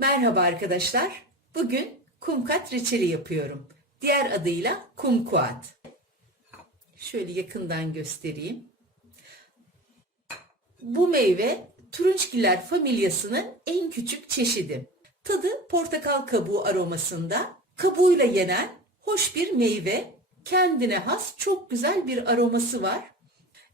Merhaba arkadaşlar. Bugün kumkat reçeli yapıyorum. Diğer adıyla kumkuat. Şöyle yakından göstereyim. Bu meyve turunçgiller familyasının en küçük çeşidi. Tadı portakal kabuğu aromasında. Kabuğuyla yenen hoş bir meyve. Kendine has çok güzel bir aroması var.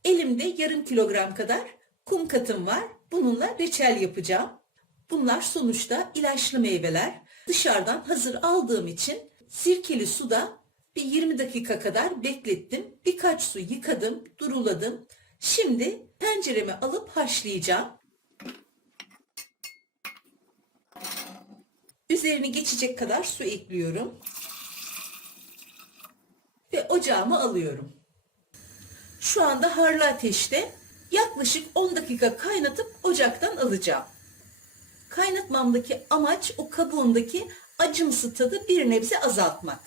Elimde yarım kilogram kadar kum katım var. Bununla reçel yapacağım. Bunlar sonuçta ilaçlı meyveler. Dışarıdan hazır aldığım için sirkeli suda bir 20 dakika kadar beklettim. Birkaç su yıkadım, duruladım. Şimdi tencereme alıp haşlayacağım. Üzerine geçecek kadar su ekliyorum. Ve ocağıma alıyorum. Şu anda harlı ateşte yaklaşık 10 dakika kaynatıp ocaktan alacağım. Kaynatmamdaki amaç o kabuğundaki acımsı tadı bir nebze azaltmak.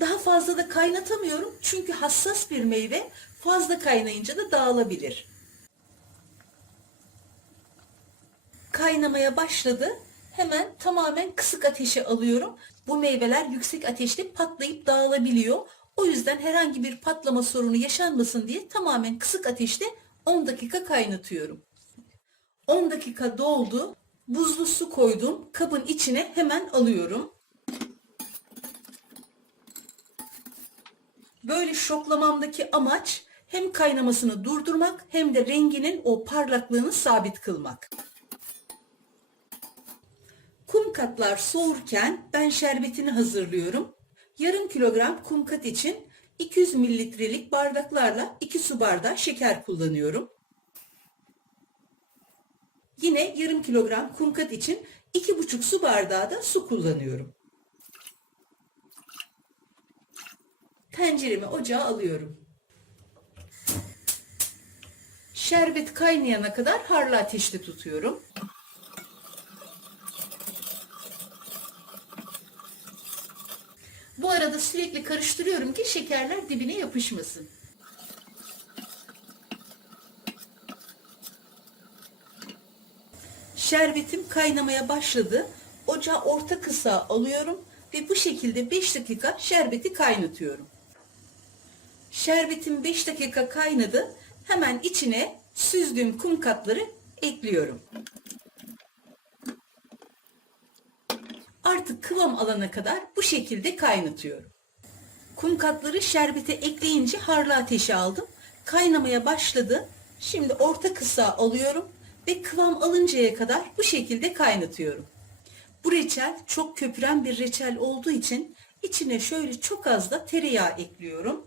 Daha fazla da kaynatamıyorum çünkü hassas bir meyve fazla kaynayınca da dağılabilir. Kaynamaya başladı. Hemen tamamen kısık ateşe alıyorum. Bu meyveler yüksek ateşte patlayıp dağılabiliyor. O yüzden herhangi bir patlama sorunu yaşanmasın diye tamamen kısık ateşte 10 dakika kaynatıyorum. 10 dakika doldu. Buzlu su koydum. Kabın içine hemen alıyorum. Böyle şoklamamdaki amaç hem kaynamasını durdurmak hem de renginin o parlaklığını sabit kılmak. Kum katlar soğurken ben şerbetini hazırlıyorum. Yarım kilogram kum kat için 200 mililitrelik bardaklarla 2 su bardağı şeker kullanıyorum. Yine yarım kilogram kumkat için 2,5 su bardağı da su kullanıyorum. Tenceremi ocağa alıyorum. Şerbet kaynayana kadar harlı ateşte tutuyorum. Bu arada sürekli karıştırıyorum ki şekerler dibine yapışmasın. Şerbetim kaynamaya başladı. Ocağı orta kısa alıyorum ve bu şekilde 5 dakika şerbeti kaynatıyorum. Şerbetim 5 dakika kaynadı. Hemen içine süzdüğüm kum katları ekliyorum. Artık kıvam alana kadar bu şekilde kaynatıyorum. Kum katları şerbete ekleyince harlı ateşe aldım. Kaynamaya başladı. Şimdi orta kısa alıyorum ve kıvam alıncaya kadar bu şekilde kaynatıyorum. Bu reçel çok köpüren bir reçel olduğu için içine şöyle çok az da tereyağı ekliyorum.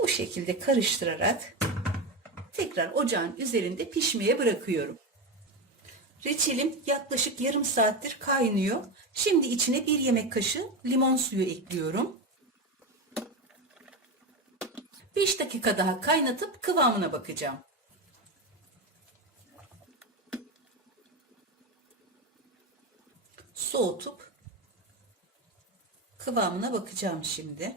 Bu şekilde karıştırarak tekrar ocağın üzerinde pişmeye bırakıyorum. Reçelim yaklaşık yarım saattir kaynıyor. Şimdi içine bir yemek kaşığı limon suyu ekliyorum. 5 dakika daha kaynatıp kıvamına bakacağım. Soğutup kıvamına bakacağım şimdi.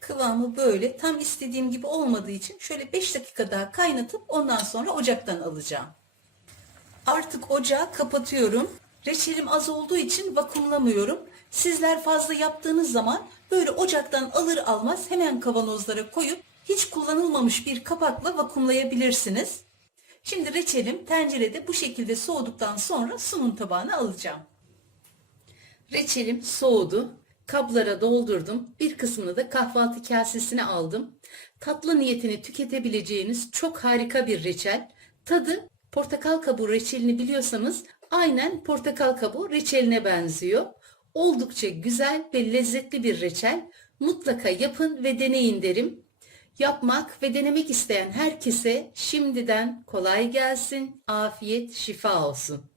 Kıvamı böyle tam istediğim gibi olmadığı için şöyle 5 dakika daha kaynatıp ondan sonra ocaktan alacağım. Artık ocağı kapatıyorum. Reçelim az olduğu için vakumlamıyorum. Sizler fazla yaptığınız zaman böyle ocaktan alır almaz hemen kavanozlara koyup hiç kullanılmamış bir kapakla vakumlayabilirsiniz. Şimdi reçelim tencerede bu şekilde soğuduktan sonra sunum tabağına alacağım. Reçelim soğudu. Kaplara doldurdum. Bir kısmını da kahvaltı kasesine aldım. Tatlı niyetini tüketebileceğiniz çok harika bir reçel. Tadı portakal kabuğu reçelini biliyorsanız aynen portakal kabuğu reçeline benziyor. Oldukça güzel ve lezzetli bir reçel. Mutlaka yapın ve deneyin derim. Yapmak ve denemek isteyen herkese şimdiden kolay gelsin, afiyet, şifa olsun.